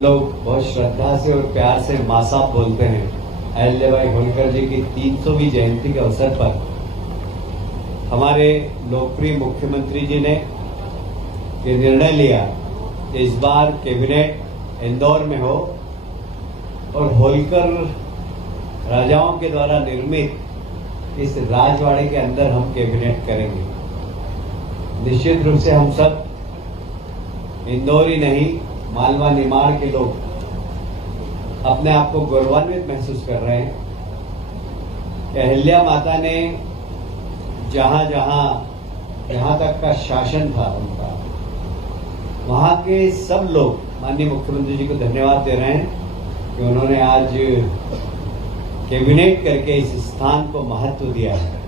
लोग बहुत श्रद्धा से और प्यार से मां साहब बोलते हैं। अहिल्याबाई होलकर जी की 300वीं जयंती के अवसर पर हमारे लोकप्रिय मुख्यमंत्री जी ने ये निर्णय लिया कि इस बार कैबिनेट इंदौर में हो और होलकर राजाओं के द्वारा निर्मित इस राजवाड़े के अंदर हम कैबिनेट करेंगे। निश्चित रूप से हम सब इंदौर ही नहीं, मालवा निमाड़ के लोग अपने आप को गौरवान्वित महसूस कर रहे हैं कि अहिल्या माता ने जहां तक का शासन था उनका, वहां के सब लोग माननीय मुख्यमंत्री जी को धन्यवाद दे रहे हैं कि उन्होंने आज कैबिनेट करके इस स्थान को महत्व दिया है।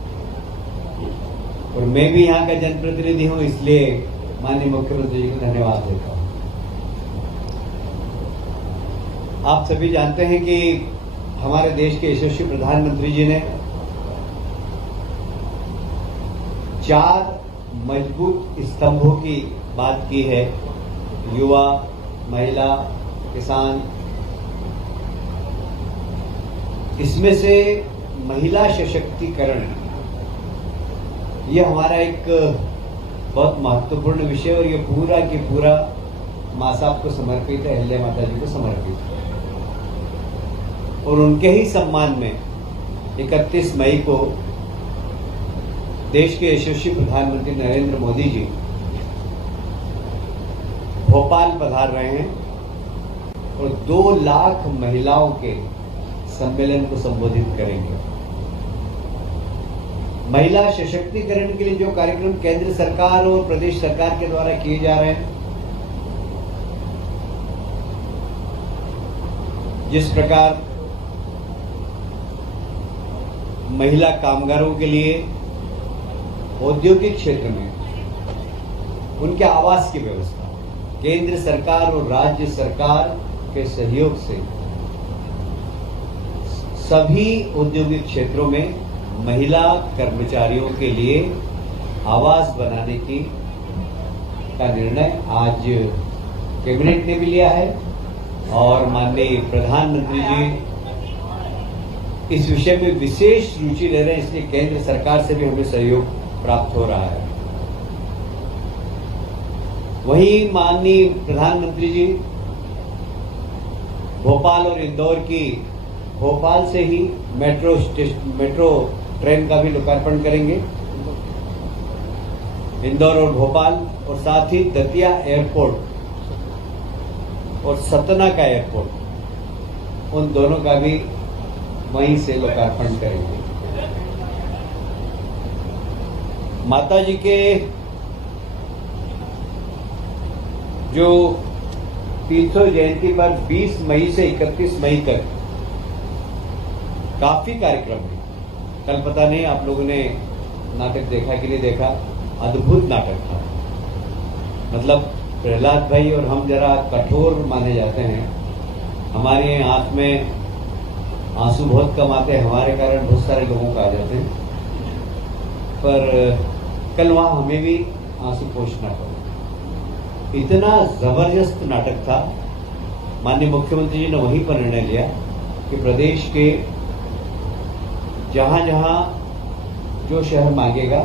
और मैं भी यहाँ का जनप्रतिनिधि हूँ, इसलिए माननीय मुख्यमंत्री जी को धन्यवाद देता हूँ। आप सभी जानते हैं कि हमारे देश के यशस्वी प्रधानमंत्री जी ने 4 मजबूत स्तंभों की बात की है। युवा, महिला, किसान। इसमें से महिला सशक्तिकरण यह हमारा एक बहुत महत्वपूर्ण विषय और ये पूरा की पूरा मां साहब को समर्पित है, अहिल्या माता जी को समर्पित है। और उनके ही सम्मान में 31 मई को देश के यशस्वी प्रधानमंत्री नरेंद्र मोदी जी भोपाल पधार रहे हैं और 2 लाख महिलाओं के सम्मेलन को संबोधित करेंगे। महिला सशक्तिकरण के लिए जो कार्यक्रम केंद्र सरकार और प्रदेश सरकार के द्वारा किए जा रहे हैं, जिस प्रकार महिला कामगारों के लिए औद्योगिक क्षेत्र में उनके आवास की व्यवस्था केंद्र सरकार और राज्य सरकार के सहयोग से सभी औद्योगिक क्षेत्रों में महिला कर्मचारियों के लिए आवास बनाने का निर्णय आज कैबिनेट ने भी लिया है। और माननीय प्रधानमंत्री जी इस विषय में विशेष रुचि ले रहे हैं, इसलिए केंद्र सरकार से भी हमें सहयोग प्राप्त हो रहा है। वहीं माननीय प्रधानमंत्री जी भोपाल और इंदौर की भोपाल से ही मेट्रो ट्रेन का भी लोकार्पण करेंगे। इंदौर और भोपाल, और साथ ही दतिया एयरपोर्ट और सतना का एयरपोर्ट, उन दोनों का भी वहीं से लोकार्पण करेंगे। माता जी के जो 300 जयंती पर 20 मई से 31 मई तक काफी कार्यक्रम है। कल पता नहीं आप लोगों ने नाटक देखा कि नहीं देखा, अद्भुत नाटक था। मतलब प्रहलाद भाई और हम जरा कठोर माने जाते हैं, हमारे हाथ में आंसू बहुत कम आते हैं, हमारे कारण बहुत सारे लोगों को आ जाते हैं, पर कल वहां हमें भी आंसू पोंछना पड़ा। इतना जबरदस्त नाटक था। माननीय मुख्यमंत्री जी ने वहीं पर निर्णय लिया कि प्रदेश के जहां जहां जो शहर मांगेगा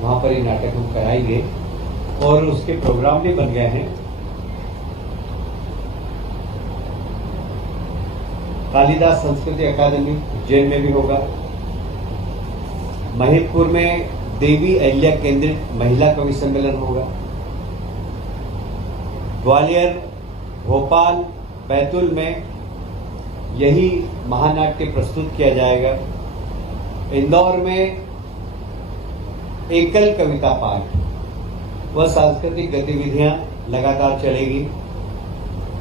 वहां पर ये नाटक हम कराएंगे और उसके प्रोग्राम भी बन गए हैं। कालिदास संस्कृति अकादमी उज्जैन में भी होगा। महिदपुर में देवी अहिल्या केंद्रित महिला कवि सम्मेलन होगा। ग्वालियर, भोपाल, बैतूल में यही महानाट्य प्रस्तुत किया जाएगा। इंदौर में एकल कविता पाठ व सांस्कृतिक गतिविधियां लगातार चलेगी।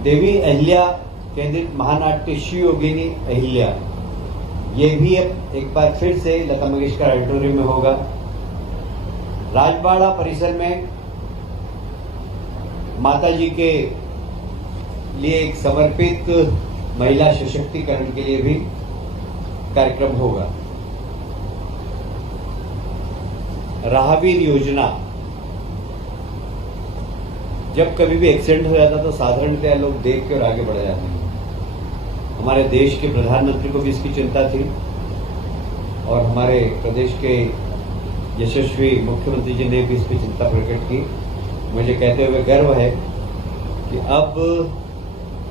देवी अहिल्या केंद्रित महानाट्य शिव योगिनी अहिल्या, ये भी अब एक बार फिर से लता मंगेशकर ऑडिटोरियम में होगा। राजवाड़ा परिसर में माता जी के लिए एक समर्पित महिला सशक्तिकरण के लिए भी कार्यक्रम होगा। राहवीर योजना जब कभी भी एक्सीडेंट हो जाता तो साधारणतः लोग देख के और आगे बढ़ जाते हैं। हमारे देश के प्रधानमंत्री को भी इसकी चिंता थी और हमारे प्रदेश के यशस्वी मुख्यमंत्री जी ने भी इस पर चिंता प्रकट की। मुझे कहते हुए गर्व है कि अब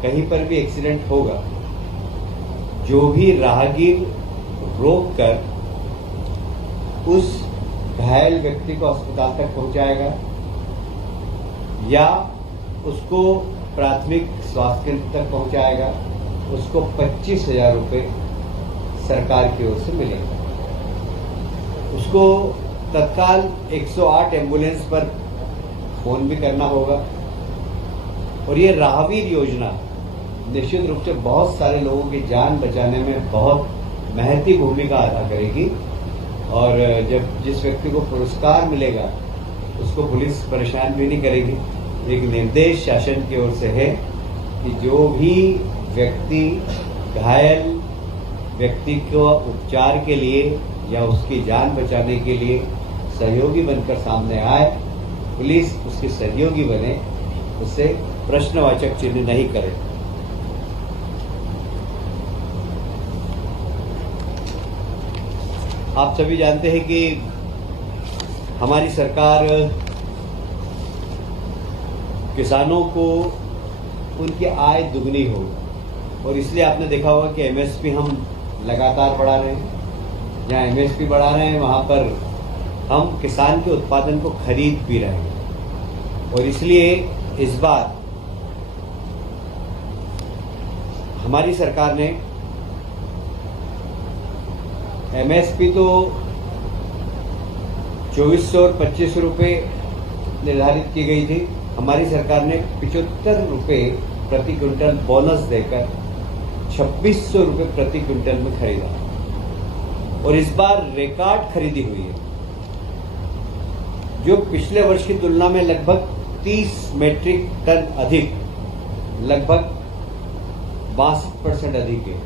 कहीं पर भी एक्सीडेंट होगा, जो भी राहगीर रोककर उस घायल व्यक्ति को अस्पताल तक पहुंचाएगा या उसको प्राथमिक स्वास्थ्य केंद्र तक पहुंचाएगा, उसको 25,000 रुपये सरकार की ओर से मिलेगा। उसको तत्काल 108 एम्बुलेंस पर फोन भी करना होगा और ये राहगीर योजना निश्चित रूप से बहुत सारे लोगों की जान बचाने में बहुत महत्वपूर्ण भूमिका अदा करेगी। और जब जिस व्यक्ति को पुरस्कार मिलेगा उसको पुलिस परेशान भी नहीं करेगी। एक निर्देश शासन की ओर से है कि जो भी व्यक्ति घायल व्यक्ति को उपचार के लिए या उसकी जान बचाने के लिए सहयोगी बनकर सामने आए, पुलिस उसकी सहयोगी बने, उससे प्रश्नवाचक चिन्ह नहीं करे। आप सभी जानते हैं कि हमारी सरकार किसानों को उनकी आय दुगनी हो और इसलिए आपने देखा होगा कि एमएसपी हम लगातार बढ़ा रहे हैं। जहां एमएसपी बढ़ा रहे हैं वहां पर हम किसान के उत्पादन को खरीद भी रहे हैं और इसलिए इस बार हमारी सरकार ने एमएसपी तो 2400 और 2500 रुपये निर्धारित की गई थी। हमारी सरकार ने 75 रुपये प्रति क्विंटल बोनस देकर 2600 रुपये प्रति क्विंटल में खरीदा और इस बार रिकॉर्ड खरीदी हुई है, जो पिछले वर्ष की तुलना में लगभग 30 मीट्रिक टन अधिक, लगभग 62% अधिक है।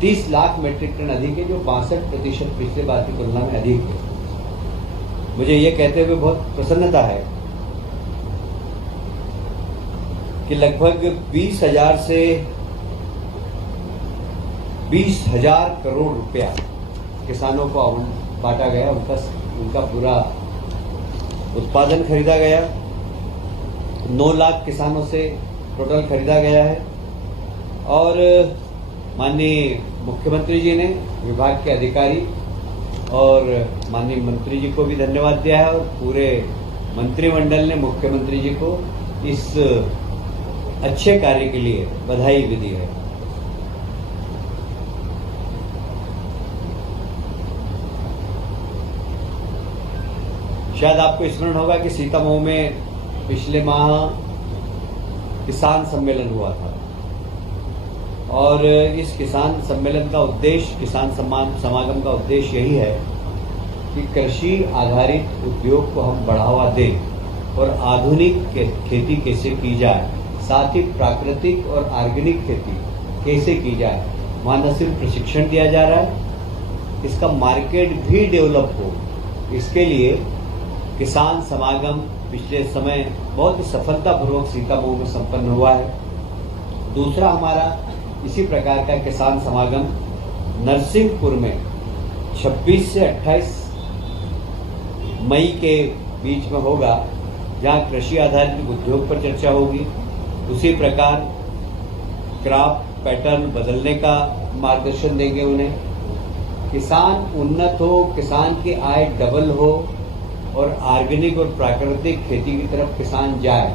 30 लाख मीट्रिक टन अधिक है, जो 62% पिछले बार की तुलना में अधिक है। मुझे ये कहते हुए बहुत प्रसन्नता है कि लगभग 20,000 से 20,000 करोड़ रुपया किसानों को बांटा गया, उनका पूरा उत्पादन खरीदा गया। 9 लाख किसानों से टोटल खरीदा गया है और माननीय मुख्यमंत्री जी ने, विभाग के अधिकारी और माननीय मंत्री जी को भी धन्यवाद दिया है और पूरे मंत्रिमंडल ने मुख्यमंत्री जी को इस अच्छे कार्य के लिए बधाई भी दी है। शायद आपको स्मरण होगा कि सीतामऊ में पिछले माह किसान सम्मेलन हुआ था और इस किसान सम्मेलन का उद्देश्य, किसान समागम का उद्देश्य यही है कि कृषि आधारित उद्योग को हम बढ़ावा दें और आधुनिक खेती कैसे की जाए, साथ ही प्राकृतिक और ऑर्गेनिक खेती कैसे की जाए। वहां न सिर्फ प्रशिक्षण दिया जा रहा है, इसका मार्केट भी डेवलप हो, इसके लिए किसान समागम पिछले समय बहुत ही सफलतापूर्वक सीतामऊ में संपन्न हुआ है। दूसरा हमारा इसी प्रकार का किसान समागम नरसिंहपुर में 26 से 28 मई के बीच में होगा, जहां कृषि आधारित उद्योग पर चर्चा होगी। उसी प्रकार क्रॉप पैटर्न बदलने का मार्गदर्शन देंगे उन्हें, किसान उन्नत हो, किसान की आय डबल हो और ऑर्गेनिक और प्राकृतिक खेती की तरफ किसान जाए,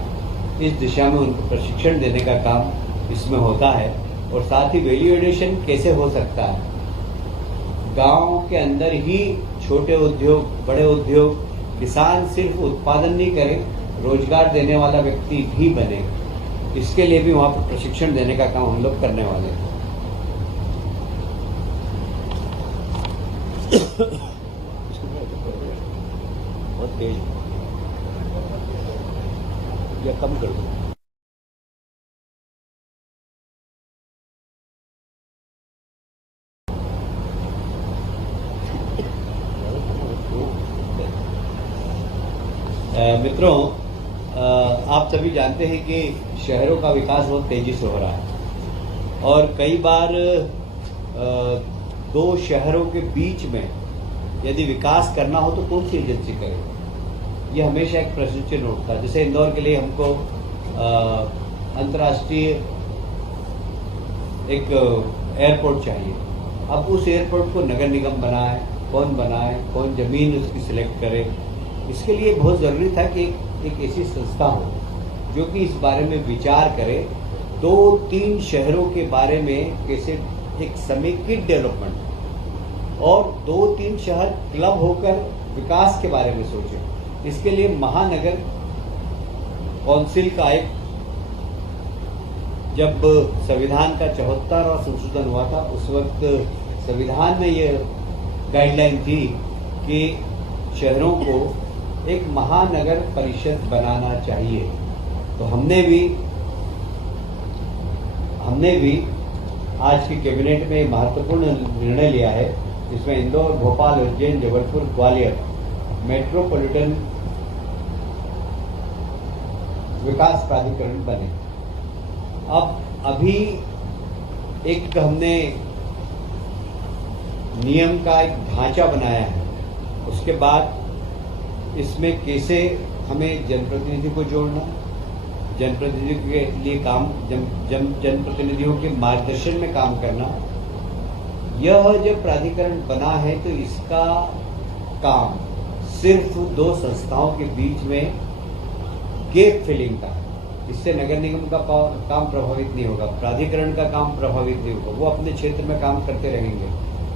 इस दिशा में उनको प्रशिक्षण देने का काम इसमें होता है। और साथ ही वैल्यू एडिशन कैसे हो सकता है, गांव के अंदर ही छोटे उद्योग, बड़े उद्योग, किसान सिर्फ उत्पादन नहीं करे, रोजगार देने वाला व्यक्ति भी बने, इसके लिए भी वहां पर प्रशिक्षण देने का काम हम लोग करने वाले हैं। बहुत तेज या कम कर दो। मित्रों, आप सभी जानते हैं कि शहरों का विकास बहुत तेजी से हो रहा है और कई बार दो शहरों के बीच में यदि विकास करना हो तो कौन सी एजेंसी करे, ये हमेशा एक प्रश्न चिन्ह उठता है। जैसे इंदौर के लिए हमको अंतर्राष्ट्रीय एक एयरपोर्ट चाहिए। अब उस एयरपोर्ट को नगर निगम बनाए, कौन जमीन उसकी सिलेक्ट करे, इसके लिए बहुत ज़रूरी था कि एक ऐसी संस्था हो जो कि इस बारे में विचार करे, 2-3 शहरों के बारे में कैसे एक समेकित डेवलपमेंट और 2-3 शहर क्लब होकर विकास के बारे में सोचें। इसके लिए महानगर काउंसिल का एक, जब संविधान का 74वां संशोधन हुआ था उस वक्त संविधान में ये गाइडलाइन थी कि शहरों को एक महानगर परिषद बनाना चाहिए। तो हमने भी आज की कैबिनेट में महत्वपूर्ण निर्णय लिया है, जिसमें इंदौर, भोपाल, उज्जैन, जबलपुर, ग्वालियर मेट्रोपॉलिटन विकास प्राधिकरण बने। अब अभी एक हमने नियम का एक ढांचा बनाया है, उसके बाद इसमें कैसे हमें जनप्रतिनिधि को जोड़ना, जनप्रतिनिधियों के लिए काम, जनप्रतिनिधियों के मार्गदर्शन में काम करना। यह जब प्राधिकरण बना है तो इसका काम सिर्फ 2 संस्थाओं के बीच में गैप फिलिंग का, इससे नगर निगम का काम प्रभावित नहीं होगा, प्राधिकरण का काम प्रभावित नहीं होगा, वो अपने क्षेत्र में काम करते रहेंगे।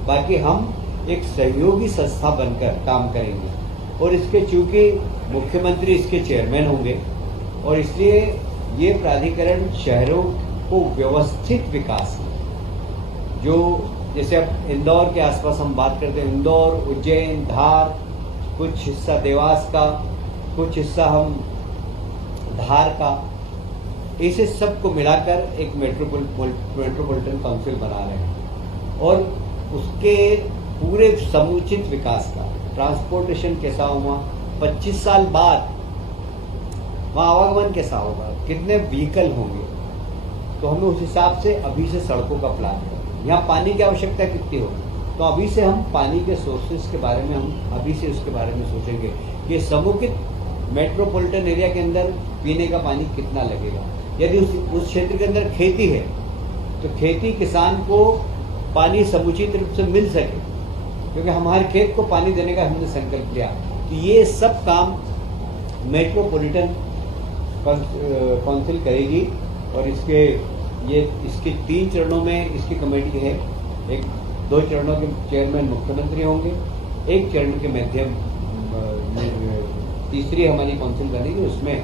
बाकी हम एक सहयोगी संस्था बनकर काम करेंगे और इसके चूंकि मुख्यमंत्री इसके चेयरमैन होंगे और इसलिए ये प्राधिकरण शहरों को व्यवस्थित विकास, जो जैसे अब इंदौर के आसपास हम बात करते हैं, इंदौर, उज्जैन, धार, कुछ हिस्सा देवास का, कुछ हिस्सा हम धार का, इसे सबको मिलाकर एक मेट्रोपॉलिटन काउंसिल बना रहे हैं और उसके पूरे समुचित विकास का, ट्रांसपोर्टेशन कैसा होगा, 25 साल बाद वहाँ आवागमन कैसा होगा, कितने व्हीकल होंगे, तो हमें उस हिसाब से अभी से सड़कों का प्लान करें। यहाँ पानी की आवश्यकता कितनी होगी, तो अभी से हम पानी के सोर्सेज के बारे में हम अभी से उसके बारे में सोचेंगे कि समुचित मेट्रोपॉलिटन एरिया के अंदर पीने का पानी कितना लगेगा। यदि उस क्षेत्र के अंदर खेती है तो खेती किसान को पानी समुचित रूप से मिल सके, क्योंकि हमारे खेत को पानी देने का हमने संकल्प लिया। तो ये सब काम मेट्रोपॉलिटन काउंसिल करेगी और इसके 3 चरणों में इसकी कमेटी है। 2 चरणों के चेयरमैन मुख्यमंत्री होंगे, 1 चरण के माध्यम तीसरी हमारी काउंसिल बनेगी, उसमें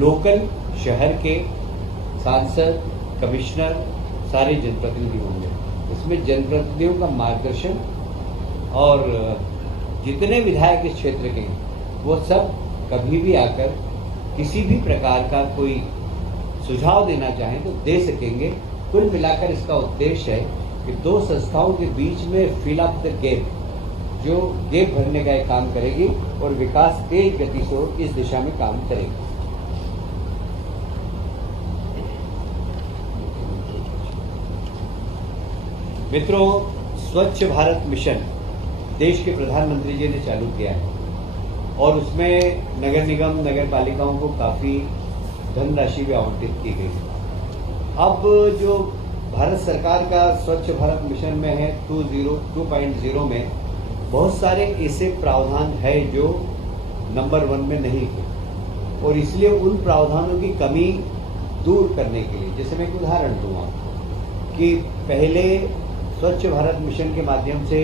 लोकल शहर के सांसद, कमिश्नर, सारे जनप्रतिनिधि होंगे। इसमें जनप्रतिनिधियों का मार्गदर्शन और जितने विधायक इस क्षेत्र के हैं वो सब कभी भी आकर किसी भी प्रकार का कोई सुझाव देना चाहें तो दे सकेंगे। कुल मिलाकर इसका उद्देश्य है कि 2 संस्थाओं के बीच में फिल अप द गैप, जो गैप भरने का एक काम करेगी और विकास तेज गति से हो इस दिशा में काम करेगी। मित्रों, स्वच्छ भारत मिशन देश के प्रधानमंत्री जी ने चालू किया है और उसमें नगर निगम, नगर पालिकाओं को काफी धनराशि भी आवंटित की गई। अब जो भारत सरकार का स्वच्छ भारत मिशन में है 2.0 में बहुत सारे ऐसे प्रावधान है जो नंबर 1 में नहीं है और इसलिए उन प्रावधानों की कमी दूर करने के लिए, जैसे मैं एक उदाहरण दूंगा कि पहले स्वच्छ भारत मिशन के माध्यम से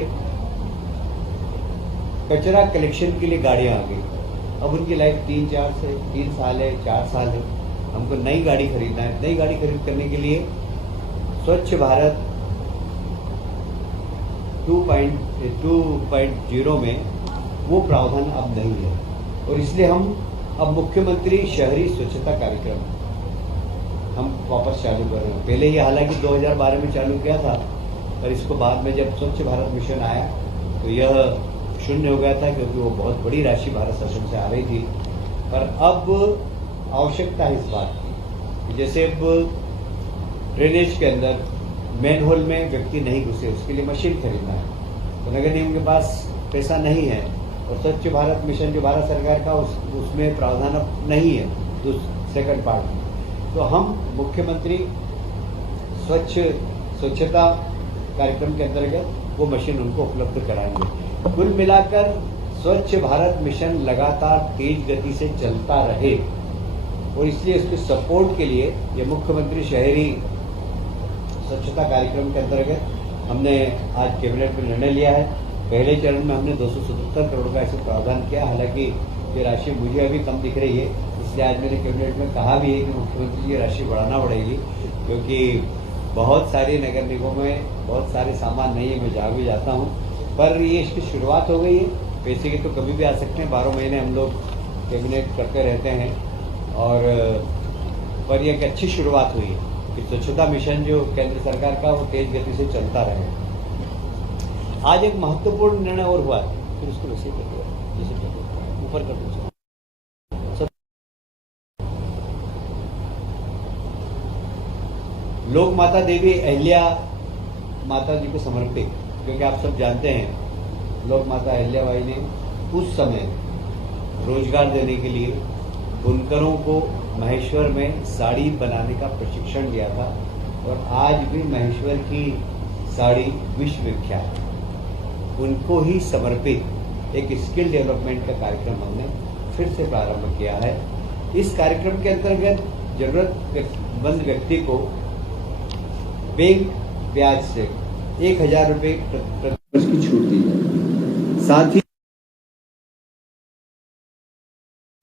कचरा कलेक्शन के लिए गाड़ियां आ गई। अब उनकी लाइफ 3 साल है, 4 साल है, हमको नई गाड़ी खरीदना है। नई गाड़ी खरीद करने के लिए स्वच्छ भारत 2.0 में वो प्रावधान अब नहीं है और इसलिए हम अब मुख्यमंत्री शहरी स्वच्छता कार्यक्रम हम वापस चालू कर रहे हैं। पहले ये हालांकि 2012 में चालू किया था, पर इसको बाद में जब स्वच्छ भारत मिशन आया तो यह शून्य हो गया था, क्योंकि वो बहुत बड़ी राशि भारत शासन से आ रही थी। पर अब आवश्यकता है इस बात की। जैसे अब ड्रेनेज के अंदर मेन होल में व्यक्ति नहीं घुसे, उसके लिए मशीन खरीदना है, तो नगर निगम के पास पैसा नहीं है, और स्वच्छ भारत मिशन जो भारत सरकार का उसमें प्रावधान अब नहीं है सेकंड पार्ट में। तो हम मुख्यमंत्री स्वच्छता कार्यक्रम के अंतर्गत वो मशीन उनको उपलब्ध कराएंगे। कुल मिलाकर स्वच्छ भारत मिशन लगातार तेज गति से चलता रहे, और इसलिए उसके सपोर्ट के लिए ये मुख्यमंत्री शहरी स्वच्छता कार्यक्रम के अंतर्गत हमने आज कैबिनेट में निर्णय लिया है। पहले चरण में हमने 277 करोड़ का ऐसे प्रावधान किया। हालांकि ये राशि मुझे अभी कम दिख रही है, इसलिए आज मैंने कैबिनेट में कहा भी है कि मुख्यमंत्री जी ये राशि बढ़ाना पड़ेगी, क्योंकि बहुत सारी नगर निगमों में बहुत सारे सामान नहीं है, मैं जहाँ भी जाता हूँ। पर ये इसकी शुरुआत हो गई है, पैसे के तो कभी भी आ सकते हैं, 12 महीने हम लोग कैबिनेट करते रहते हैं, और पर यह एक अच्छी शुरुआत हुई है कि स्वच्छता मिशन जो केंद्र सरकार का वो तेज गति से चलता रहे। आज एक महत्वपूर्ण निर्णय और हुआ, फिर उसको वैसे कर दिया, जैसे ऊपर कर दो। लोक माता देवी अहिल्या माता जी को समर्पित, क्योंकि आप सब जानते हैं लोक माता अहिल्याबाई ने उस समय रोजगार देने के लिए बुनकरों को महेश्वर में साड़ी बनाने का प्रशिक्षण दिया था, और आज भी महेश्वर की साड़ी विश्व विख्यात है। उनको ही समर्पित एक स्किल डेवलपमेंट का कार्यक्रम हमने फिर से प्रारंभ किया है। इस कार्यक्रम के अंतर्गत जरूरतमंद व्यक्ति को बैंक ब्याज से 1000 रुपये प्रति वर्ष की छूट दी जाए, साथ ही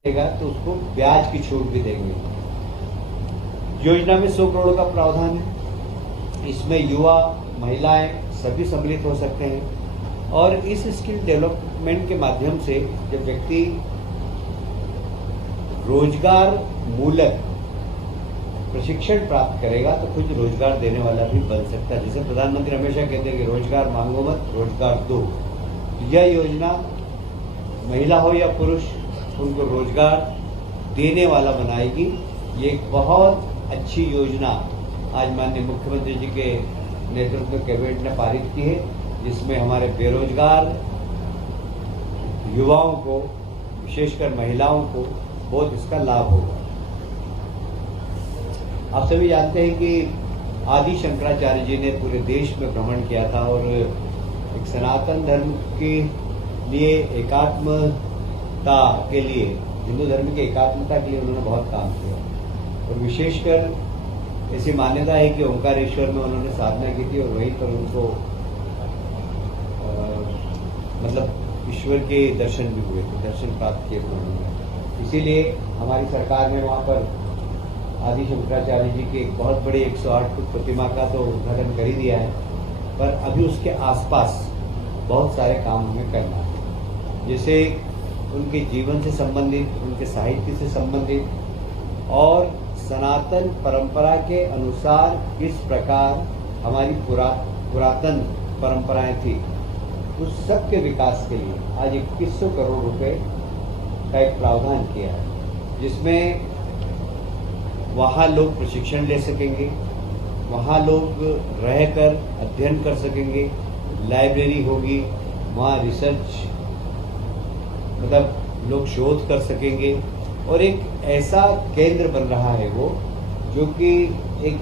तो उसको ब्याज की छूट भी देंगे। योजना में 100 करोड़ का प्रावधान है, इसमें युवा महिलाएं सभी सम्मिलित हो सकते हैं, और इस स्किल डेवलपमेंट के माध्यम से जब व्यक्ति रोजगार मूलक प्रशिक्षण प्राप्त करेगा तो खुद रोजगार देने वाला भी बन सकता है। जैसे प्रधानमंत्री हमेशा कहते हैं कि रोजगार मांगो मत, रोजगार दो। यह योजना महिला हो या पुरुष, उनको रोजगार देने वाला बनाएगी। ये एक बहुत अच्छी योजना आज माननीय मुख्यमंत्री जी के नेतृत्व में कैबिनेट ने पारित की है, जिसमें हमारे बेरोजगार युवाओं को, विशेषकर महिलाओं को बहुत इसका लाभ होगा। आप सभी जानते हैं कि आदि शंकराचार्य जी ने पूरे देश में भ्रमण किया था, और एक सनातन धर्म के लिए एकात्मता के लिए, हिंदू धर्म की एकात्मता के लिए उन्होंने बहुत काम किया, और विशेषकर ऐसी मान्यता है कि ओंकारेश्वर में उन्होंने साधना की थी, और वहीं पर उनको मतलब ईश्वर के दर्शन भी हुए थे, दर्शन प्राप्त किए थे उन्होंने। इसीलिए हमारी सरकार ने वहाँ पर आदि शंकराचार्य जी की एक बहुत बड़ी 108 फुट प्रतिमा का तो उद्घाटन कर ही दिया है, पर अभी उसके आसपास बहुत सारे काम हमें करना है, जैसे उनके जीवन से संबंधित, उनके साहित्य से संबंधित, और सनातन परंपरा के अनुसार किस प्रकार हमारी पुरातन परंपराएं थी, उस सब के विकास के लिए आज 2100 करोड़ रुपए का एक प्रावधान किया है, जिसमें वहाँ लोग प्रशिक्षण ले सकेंगे, वहाँ लोग रहकर अध्ययन कर सकेंगे, लाइब्रेरी होगी, वहाँ रिसर्च मतलब लोग शोध कर सकेंगे, और एक ऐसा केंद्र बन रहा है वो, जो कि एक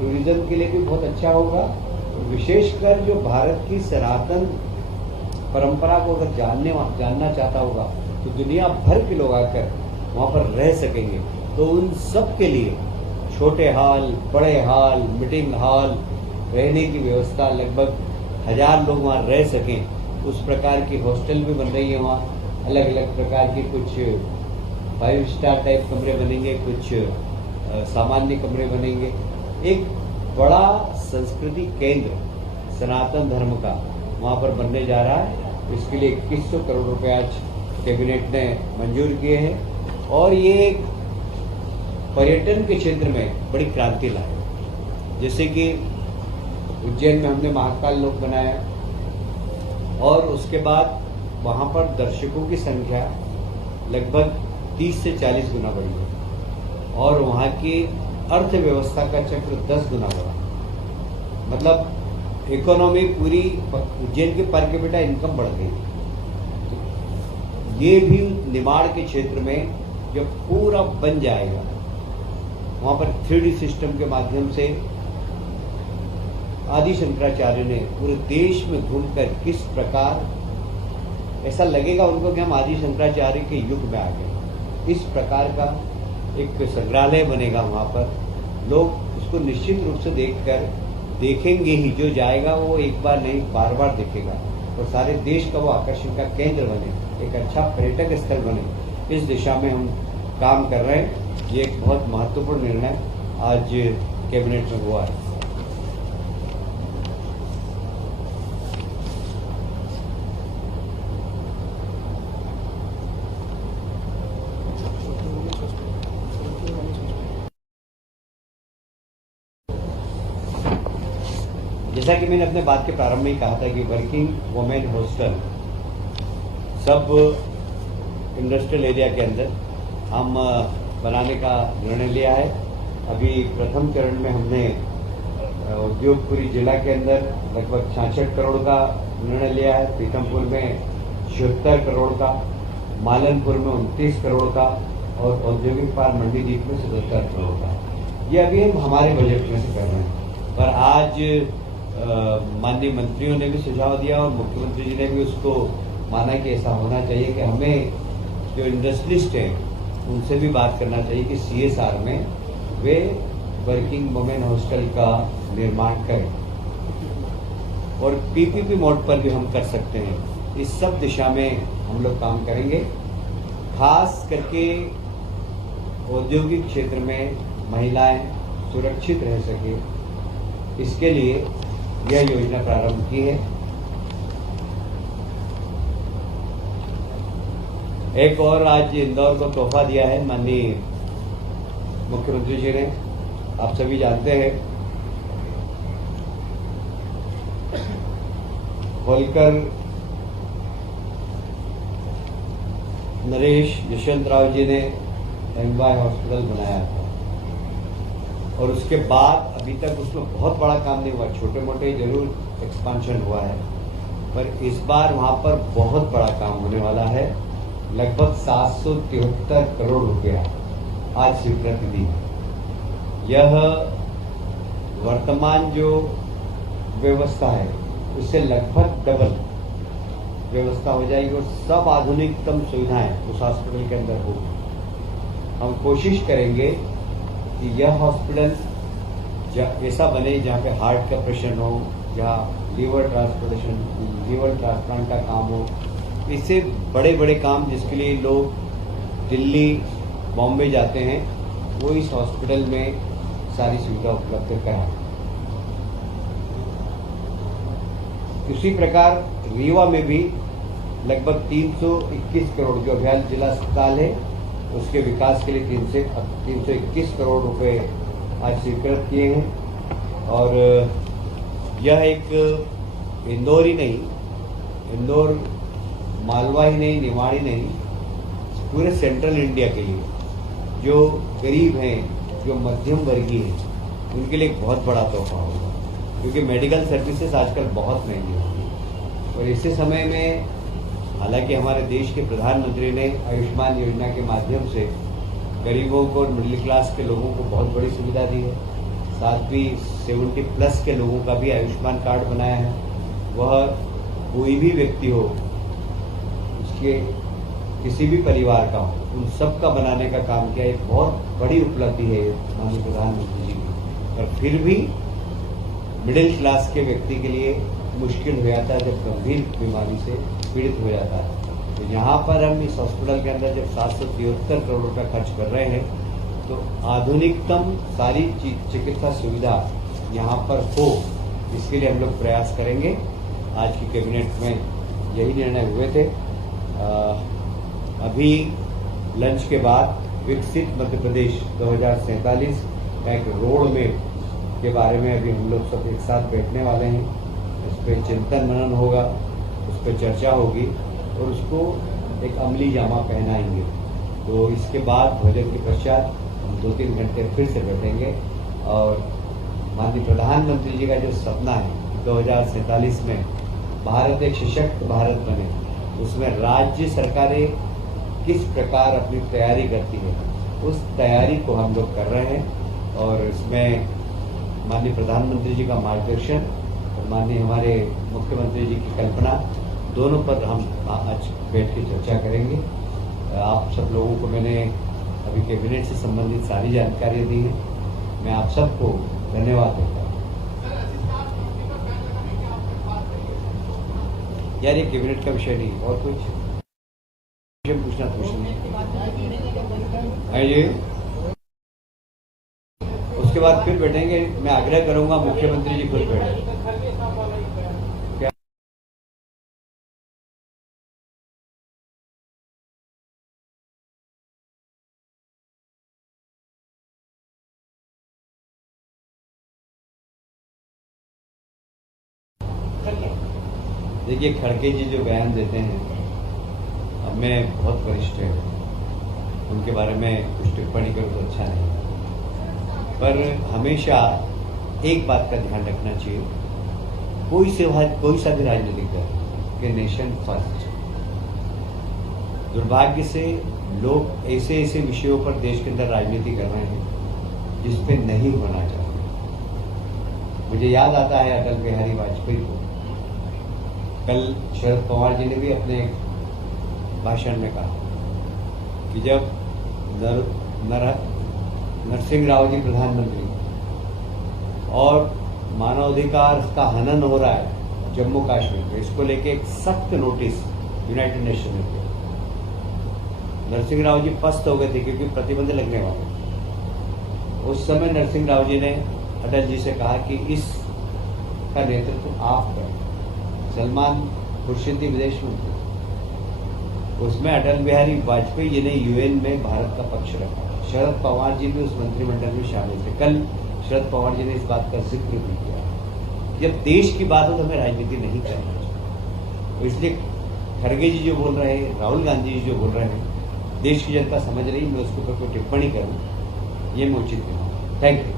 टूरिज्म के लिए भी बहुत अच्छा होगा, और विशेषकर जो भारत की सनातन परंपरा को अगर जानना चाहता होगा तो दुनिया भर के लोग आकर वहाँ पर रह सकेंगे। तो उन सब के लिए छोटे हॉल, बड़े हॉल, मीटिंग हॉल, रहने की व्यवस्था, लगभग 1000 लोग वहाँ रह सकें, उस प्रकार की हॉस्टल भी बन रही है वहाँ। अलग अलग प्रकार की कुछ 5 स्टार टाइप कमरे बनेंगे, कुछ सामान्य कमरे बनेंगे। एक बड़ा संस्कृति केंद्र सनातन धर्म का वहाँ पर बनने जा रहा है। इसके लिए 2100 करोड़ रुपए आज कैबिनेट ने मंजूर किए हैं, और ये पर्यटन के क्षेत्र में बड़ी क्रांति लाए। जैसे कि उज्जैन में हमने महाकाल लोक बनाया, और उसके बाद वहाँ पर दर्शकों की संख्या लगभग 30 से 40 गुना बढ़ी है। और वहाँ की अर्थव्यवस्था का चक्र 10 गुना बढ़ा। मतलब इकोनॉमी पूरी, उज्जैन के पर कैपिटा इनकम बढ़ गई। तो ये भी निमाड़ के क्षेत्र में जब पूरा बन जाएगा, वहाँ पर 3D सिस्टम के माध्यम से आदि शंकराचार्य ने पूरे देश में घूमकर किस प्रकार ऐसा लगेगा उनको कि हम आदि शंकराचार्य के युग में आ गए। इस प्रकार का एक संग्रहालय बनेगा वहाँ पर। लोग उसको निश्चित रूप से देखेंगे ही, जो जाएगा वो एक बार नहीं बार बार देखेगा और सारे देश का वो आकर्षण का केंद्र बने, एक अच्छा पर्यटक स्थल बने। इस दिशा में हम काम कर रहे हैं। ये एक बहुत महत्वपूर्ण निर्णय आज कैबिनेट में हुआ है। जैसा कि मैंने अपने बात के प्रारंभ में ही कहा था कि वर्किंग वुमेन हॉस्टल सब इंडस्ट्रियल एरिया के अंदर हम बनाने का निर्णय लिया है। अभी प्रथम चरण में हमने उद्योगपुरी जिला के अंदर लगभग 66 करोड़ का निर्णय लिया है, पीथमपुर में 76 करोड़ का, मालनपुर में 29 करोड़ का और औद्योगिक पार्क मंडीदीप में 77 करोड़ का। ये अभी हम हमारे बजट में से कर रहे हैं। पर आज माननीय मंत्रियों ने भी सुझाव दिया और मुख्यमंत्री जी ने भी उसको माना कि ऐसा होना चाहिए कि हमें जो इंडस्ट्रियलिस्ट हैं उनसे भी बात करना चाहिए कि CSR में वे वर्किंग वुमेन हॉस्टल का निर्माण करें और PPP मोड पर भी हम कर सकते हैं। इस सब दिशा में हम लोग काम करेंगे। खास करके औद्योगिक क्षेत्र में महिलाएं सुरक्षित रह सके, इसके लिए यह योजना प्रारंभ की है। एक और आज इंदौर को तोहफा दिया है माननीय मुख्यमंत्री जी ने। आप सभी जानते हैं होलकर नरेश यशवंत राव जी ने MY हॉस्पिटल बनाया था और उसके बाद अभी तक उसमें बहुत बड़ा काम नहीं हुआ, छोटे मोटे जरूर एक्सपांशन हुआ है, पर इस बार वहां पर बहुत बड़ा काम होने वाला है। लगभग 773 करोड़ रुपया आज स्वीकृति दी। यह वर्तमान जो व्यवस्था है उससे लगभग डबल व्यवस्था हो जाएगी और सब आधुनिकतम सुविधाएं उस हॉस्पिटल के अंदर होगी। हम कोशिश करेंगे कि यह हॉस्पिटल ऐसा बने जहाँ पे हार्ट का ऑपरेशन हो, जहाँ लीवर ट्रांसप्लांट का काम हो, इससे बड़े बड़े काम जिसके लिए लोग दिल्ली बॉम्बे जाते हैं वो इस हॉस्पिटल में सारी सुविधा उपलब्ध कराएं। उसी प्रकार रीवा में भी लगभग 321 करोड़ जो अभ्याल जिला अस्पताल है उसके विकास के लिए 321 करोड़ रुपए आज स्वीकृत किए हैं। और यह एक इंदौर ही नहीं, इंदौर मालवा ही नहीं, निमाड़ ही नहीं, पूरे सेंट्रल इंडिया के लिए जो गरीब हैं, जो मध्यम वर्गीय हैं, उनके लिए एक बहुत बड़ा तोहफा होगा, क्योंकि मेडिकल सर्विसेज आजकल बहुत महंगी होती है। और इसी समय में हालांकि हमारे देश के प्रधानमंत्री ने आयुष्मान योजना के माध्यम से गरीबों को और मिडिल क्लास के लोगों को बहुत बड़ी सुविधा दी है। साथ ही 70+ के लोगों का भी आयुष्मान कार्ड बनाया है। वह कोई भी व्यक्ति हो, उसके किसी भी परिवार का हो, उन सब का बनाने का काम किया। एक बहुत बड़ी उपलब्धि है माननीय प्रधानमंत्री जी की। और फिर भी मिडिल क्लास के व्यक्ति के लिए मुश्किल हो जाता है जब गंभीर बीमारी से पीड़ित हो जाता है। तो यहाँ पर हम इस हॉस्पिटल के अंदर जब 773 करोड़ रुपया खर्च कर रहे हैं तो आधुनिकतम सारी चिकित्सा सुविधा यहाँ पर हो, इसके लिए हम लोग प्रयास करेंगे। आज की कैबिनेट में यही निर्णय हुए थे। अभी लंच के बाद विकसित मध्य प्रदेश 2047 का एक रोड मैप के बारे में अभी हम लोग सब एक साथ बैठने वाले हैं। उस पर चिंतन मनन होगा, उस पर चर्चा होगी और उसको एक अमली जामा पहनाएंगे। तो इसके बाद भोजन के पश्चात हम 2-3 घंटे फिर से बैठेंगे और माननीय प्रधानमंत्री जी का जो सपना है 2047 में भारत एक सशक्त भारत बने, उसमें राज्य सरकारें किस प्रकार अपनी तैयारी करती है, उस तैयारी को हम लोग कर रहे हैं। और इसमें माननीय प्रधानमंत्री जी का मार्गदर्शन और माननीय हमारे मुख्यमंत्री जी की कल्पना, दोनों पर हम आज बैठ के चर्चा करेंगे। आप सब लोगों को मैंने अभी कैबिनेट से संबंधित सारी जानकारियाँ दी हैं। मैं आप सबको धन्यवाद देता हूँ। यार ये कैबिनेट का विषय नहीं, और कुछ पूछना है ये, उसके बाद फिर बैठेंगे। मैं आग्रह करूंगा मुख्यमंत्री जी खुद बैठे। देखिए, खड़गे जी जो बयान देते हैं, अब मैं बहुत वरिष्ठ है, उनके बारे में कुछ टिप्पणी करूँ तो अच्छा नहीं, पर हमेशा एक बात का ध्यान रखना चाहिए, कोई सा भी राजनीतिक दल कि नेशन फर्स्ट। दुर्भाग्य से लोग ऐसे ऐसे विषयों पर देश के अंदर राजनीति कर रहे हैं जिस पे नहीं होना चाहिए। मुझे याद आता है अटल बिहारी वाजपेयी को। कल शरद पवार जी ने भी अपने भाषण में कहा कि जब नरसिंह राव जी प्रधानमंत्री और मानवाधिकार का हनन हो रहा है जम्मू कश्मीर में, इसको लेके एक सख्त नोटिस यूनाइटेड नेशन ने दिया। नरसिंह राव जी पस्त हो गए थे क्योंकि प्रतिबंध लगने वाले। उस समय नरसिंह राव जी ने अटल जी से कहा कि इसका नेतृत्व आप करें। सलमान खुर्शीद थी विदेश मंत्री, उसमें अटल बिहारी वाजपेयी जी ने यूएन में भारत का पक्ष रखा। शरद पवार जी भी उस मंत्रिमंडल में शामिल थे। कल शरद पवार जी ने इस बात का जिक्र भी किया। जब देश की बात हो तो हमें राजनीति नहीं करना चाहिए। तो इसलिए खड़गे जी जो बोल रहे हैं, राहुल गांधी जी जो बोल रहे हैं, देश की जनता समझ रही, मैं उसके ऊपर कोई टिप्पणी करूं ये मैं उचित नहीं। Thank you.